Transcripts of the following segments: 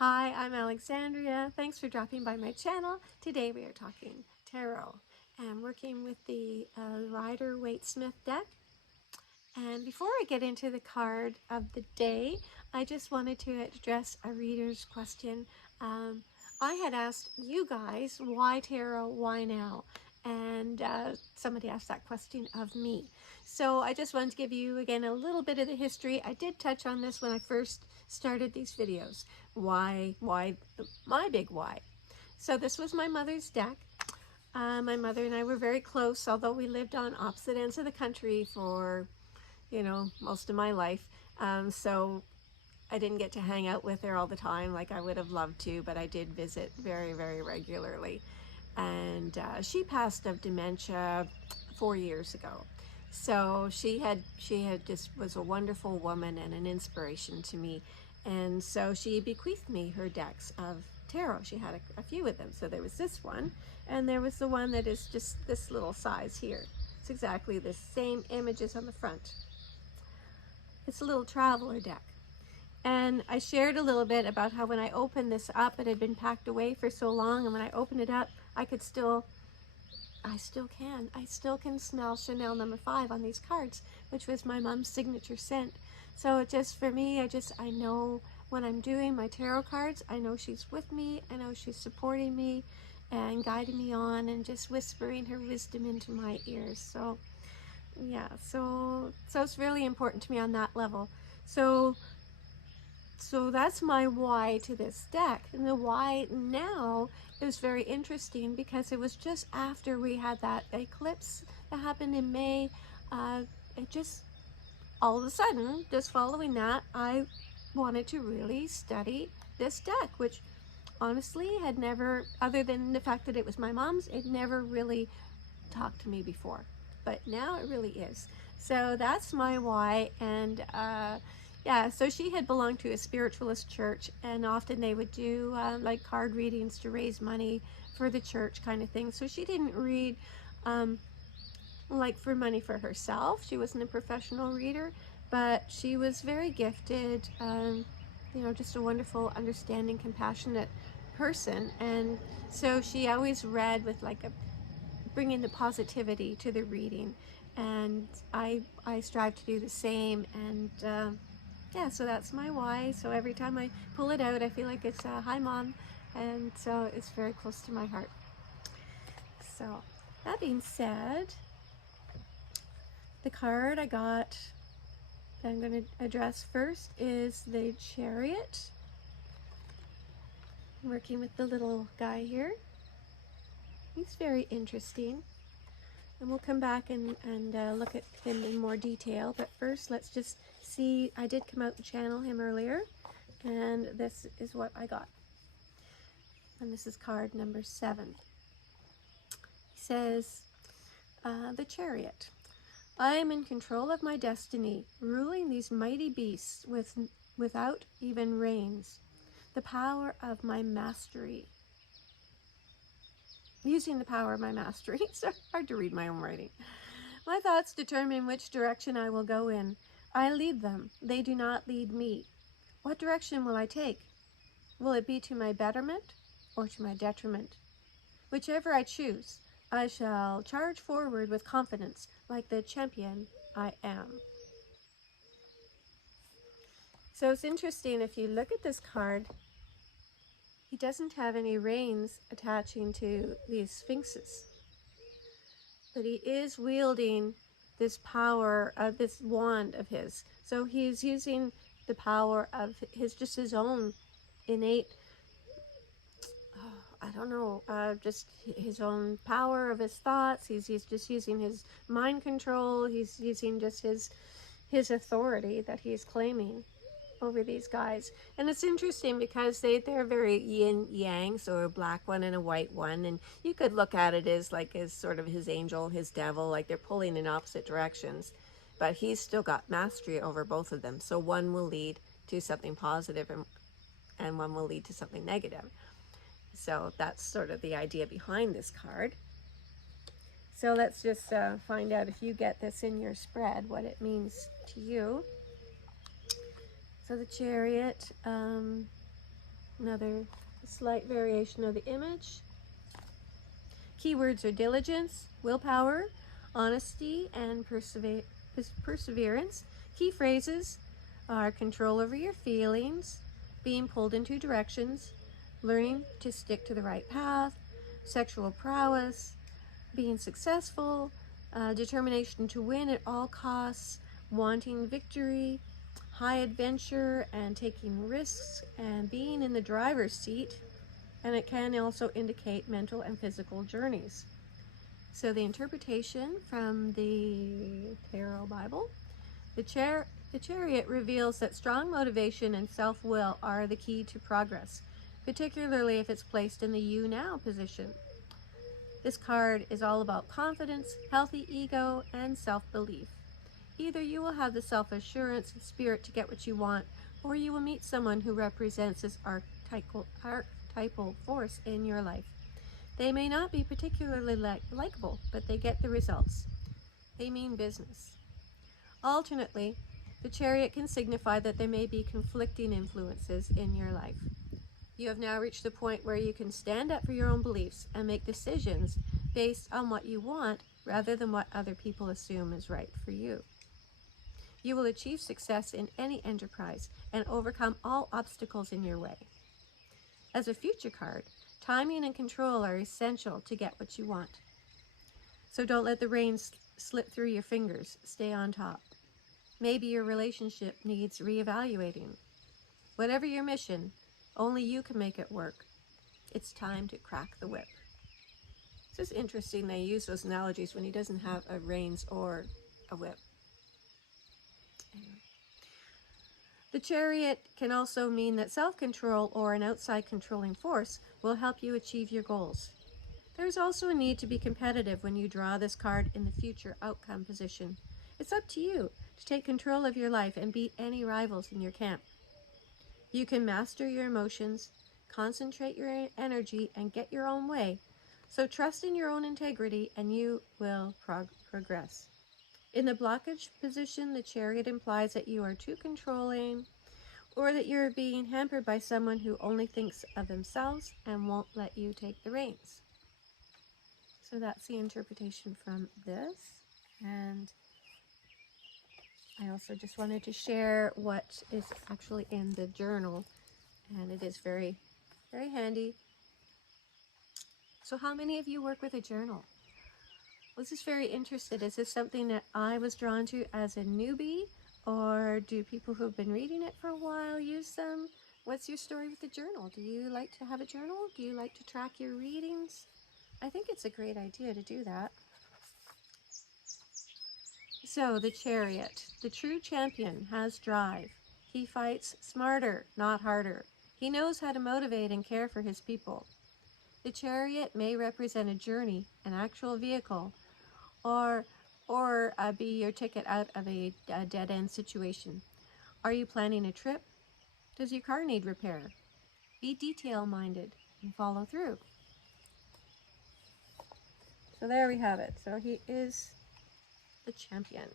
Hi, I'm Alexandria. Thanks for dropping by my channel. Today we are talking tarot and working with the Rider-Waite-Smith deck. And before I get into the card of the day, I just wanted to address a reader's question. I had asked you guys, why tarot, why now? And somebody asked that question of me. So I just wanted to give you, again, a little bit of the history. I did touch on this when I first started these videos. Why, my big why. So this was my mother's deck. My mother and I were very close, although we lived on opposite ends of the country for most of my life. So I didn't get to hang out with her all the time like I would have loved to, but I did visit very, very regularly. And she passed of dementia 4 years ago. So she had just was a wonderful woman and an inspiration to me. And so she bequeathed me her decks of tarot. She had a few of them. So there was this one, and there was the one that is just this little size here. It's exactly the same images on the front. It's a little traveler deck. And I shared a little bit about how when I opened this up, it had been packed away for so long, and when I opened it up, I still can smell Chanel number 5 on these cards, which was my mom's signature scent. So it just, for me, I know when I'm doing my tarot cards, I know she's with me, I know she's supporting me and guiding me on and just whispering her wisdom into my ears. So yeah, so it's really important to me on that level. So that's my why to this deck. And the why now is very interesting because it was just after we had that eclipse that happened in May. It just, all of a sudden, just following that, I wanted to really study this deck, which honestly had never, other than the fact that it was my mom's, it never really talked to me before. But now it really is. So that's my why. And yeah, so she had belonged to a spiritualist church, and often they would do like card readings to raise money for the church kind of thing. So she didn't read like for money for herself. She wasn't a professional reader, but she was very gifted, just a wonderful, understanding, compassionate person. And so she always read with like bringing the positivity to the reading, and I strive to do the same. And yeah, so that's my why. So every time I pull it out, I feel like it's hi mom, and so it's very close to my heart. So that being said, the card I got that I'm going to address first is the Chariot. I'm working with the little guy here. He's very interesting. And we'll come back and look at him in more detail. But first, let's just see. I did come out and channel him earlier, and this is what I got. And this is card number 7. He says, the Chariot. I am in control of my destiny, ruling these mighty beasts without even reins. The power of my mastery. Using the power of my mastery. It's hard to read my own writing. My thoughts determine which direction I will go in. I lead them. They do not lead me. What direction will I take? Will it be to my betterment or to my detriment? Whichever I choose, I shall charge forward with confidence like the champion I am. So it's interesting, if you look at this card, he doesn't have any reins attaching to these sphinxes. But he is wielding this power of this wand of his. So he's using the power of his own innate, I don't know, just his own power of his thoughts. He's just using his mind control. He's using just his authority that he's claiming over these guys. And it's interesting because they're very yin yang, so a black one and a white one, and you could look at it as like as sort of his angel, his devil, like they're pulling in opposite directions, but he's still got mastery over both of them. So one will lead to something positive, and one will lead to something negative. So that's sort of the idea behind this card. So let's just find out, if you get this in your spread, what it means to you. So the Chariot, Another slight variation of the image. Keywords are diligence, willpower, honesty, and perseverance. Key phrases are control over your feelings, being pulled in two directions, learning to stick to the right path, sexual prowess, being successful, determination to win at all costs, wanting victory, high adventure and taking risks, and being in the driver's seat. And it can also indicate mental and physical journeys. So the interpretation from the Tarot Bible, the Chariot reveals that strong motivation and self-will are the key to progress, particularly if it's placed in the you now position. This card is all about confidence, healthy ego, and self-belief. Either you will have the self-assurance and spirit to get what you want, or you will meet someone who represents this archetypal force in your life. They may not be particularly likable, but they get the results. They mean business. Alternately, the Chariot can signify that there may be conflicting influences in your life. You have now reached the point where you can stand up for your own beliefs and make decisions based on what you want rather than what other people assume is right for you. You will achieve success in any enterprise and overcome all obstacles in your way. As a future card, timing and control are essential to get what you want. So don't let the reins slip through your fingers. Stay on top. Maybe your relationship needs reevaluating. Whatever your mission, only you can make it work. It's time to crack the whip. It's just interesting they use those analogies when he doesn't have a reins or a whip. Anyway. The Chariot can also mean that self-control or an outside controlling force will help you achieve your goals. There's also a need to be competitive when you draw this card in the future outcome position. It's up to you to take control of your life and beat any rivals in your camp. You can master your emotions, concentrate your energy, and get your own way. So trust in your own integrity and you will progress. In the blockage position, the Chariot implies that you are too controlling or that you're being hampered by someone who only thinks of themselves and won't let you take the reins. So that's the interpretation from this. And I also just wanted to share what is actually in the journal. And it is very, very handy. So how many of you work with a journal? Was this very interested? Is this something that I was drawn to as a newbie? Or do people who have been reading it for a while use them? What's your story with the journal? Do you like to have a journal? Do you like to track your readings? I think it's a great idea to do that. So, the Chariot. The true champion has drive. He fights smarter, not harder. He knows how to motivate and care for his people. The Chariot may represent a journey, an actual vehicle, or be your ticket out of a dead-end situation. Are you planning a trip? Does your car need repair? Be detail-minded and follow through. So there we have it. So he is the champion.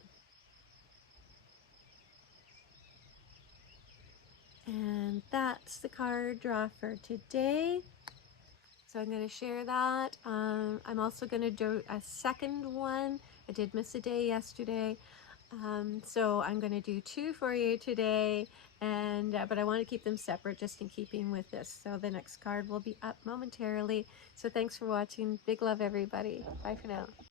And that's the card draw for today. So I'm going to share that. I'm also going to do a second one. I did miss a day yesterday. So I'm going to do two for you today, and but I want to keep them separate just in keeping with this. So the next card will be up momentarily. So thanks for watching. Big love, everybody. Bye for now.